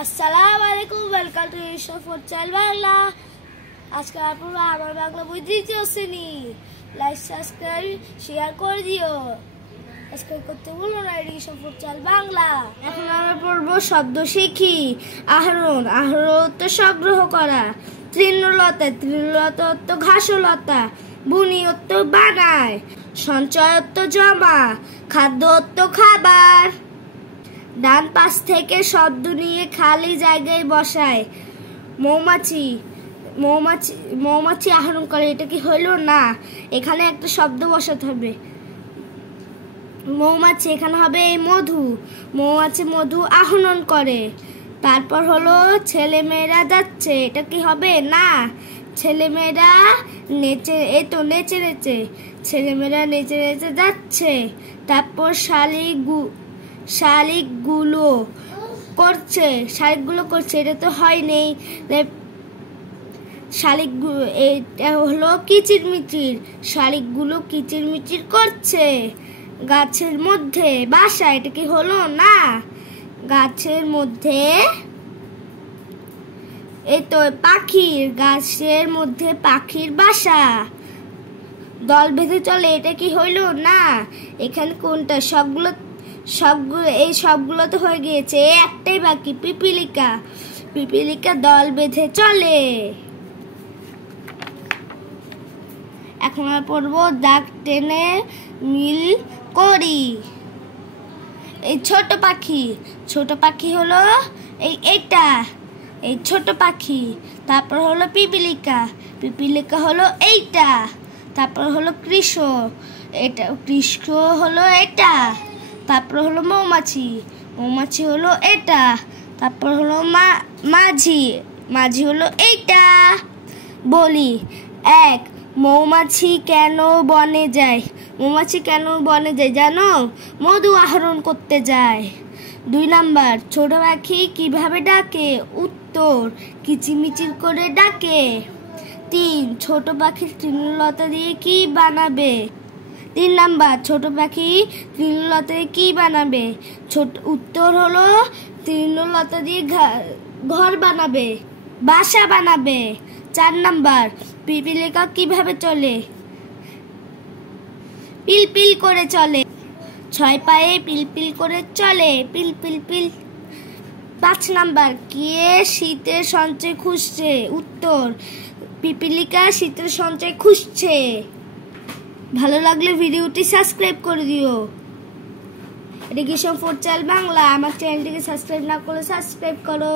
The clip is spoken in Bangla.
আসসালামু আলাইকুম, ওয়েলকাম টু ফুটসাল বাংলা। আজকে আপনারা আমার বাংলা বই দ্বিতীয় শ্রেণী। লাইক সাবস্ক্রাইব শেয়ার করে দিও, সাবস্ক্রাইব করতে ভুলো না। ফুটসাল বাংলা। এখন আমরা পড়বো শব্দ শিখি। আহরণ, আহরণ তো সংগ্রহ করা। তৃণলতা, তৃণলতা তো ঘাসলতা। বুনি তো বানায়। সঞ্চয় তো জমা। খাদ্য তো খাবার। ডান পাশ থেকে শব্দ নিয়ে খালি জায়গায় বসায়। মৌমাছি, মৌমাছি মৌমাছি আহরণ করে। এটা কি হইলো না? এখানে একটা শব্দ বসাতে হবে। মৌমাছি, এখানে হবে এই মধু। মৌমাছি মধু আহরণ করে। তারপর হলো ছেলেমেয়েরা যাচ্ছে। এটা কি হবে না? ছেলেমেয়েরা নেচে, এই তো নেচে নেচে ছেলেমেয়েরা নেচে নেচে যাচ্ছে। তারপর শালিকগুলো করছে, শালিকগুলো করছে। এটা তো হয়নি। শালিকগুলো, এটা হলো কিচিরমিচির। শালিকগুলো কিচিরমিচির করছে। গাছের মধ্যে বাসা। এটা কি হলো না? গাছের মধ্যে, এই তো পাখির, গাছের মধ্যে পাখির বাসা। দল বেঁধে চলে। এটা কি হইলো না? এখানে কোনটা? সবগুলো এই সবগুলো তো হয়ে গিয়েছে। একটাই বাকি, পিপিলিকা। পিপিলিকা দল বেঁধে চলে। এখন আমরা পড়বো দাগ টেনে মিল করি। এই ছোট পাখি, ছোট পাখি হলো এইটা, এই ছোট পাখি। তারপর হলো পিপিলিকা, পিপিলিকা হলো এইটা। তারপর হলো কৃষ, এটা কৃষ হলো এটা। তারপর হলো মৌমাছি, মৌমাছি হলো এটা। তারপর হলো মাঝি, মাঝি হলো এইটা। বলি এক, মৌমাছি কেন বনে যায়? মৌমাছি কেন বনে যায় জানো? মধু আহরণ করতে যায়। 2 নাম্বার, ছোট পাখি কিভাবে ডাকে? উত্তর, কিচিমিচির করে ডাকে। 3, ছোট পাখি তৃণলতা দিয়ে কি বানাবে? 3 নাম্বার, ছোট পাখি তৃণলতা দিয়ে কি বানাবে? উত্তর হলো তৃণলতা দিয়ে ঘর বানাবে, বাসা বানাবে। 4 নাম্বার, পিপিলিকা কিভাবে চলে? পিলপিল করে চলে। 6 পায়ে পিলপিল করে চলে, পিল পিল পিল। 5 নাম্বার, কে শীতের সঞ্চয় খুঁজছে? উত্তর, পিপিলিকা শীতের সঞ্চয় খুঁজছে। ভালো লাগলে ভিডিওটি সাবস্ক্রাইব করে দিও। এটা ফুটসাল বাংলা। আমার চ্যানেলটিকে সাবস্ক্রাইব না করলে সাবস্ক্রাইব করো।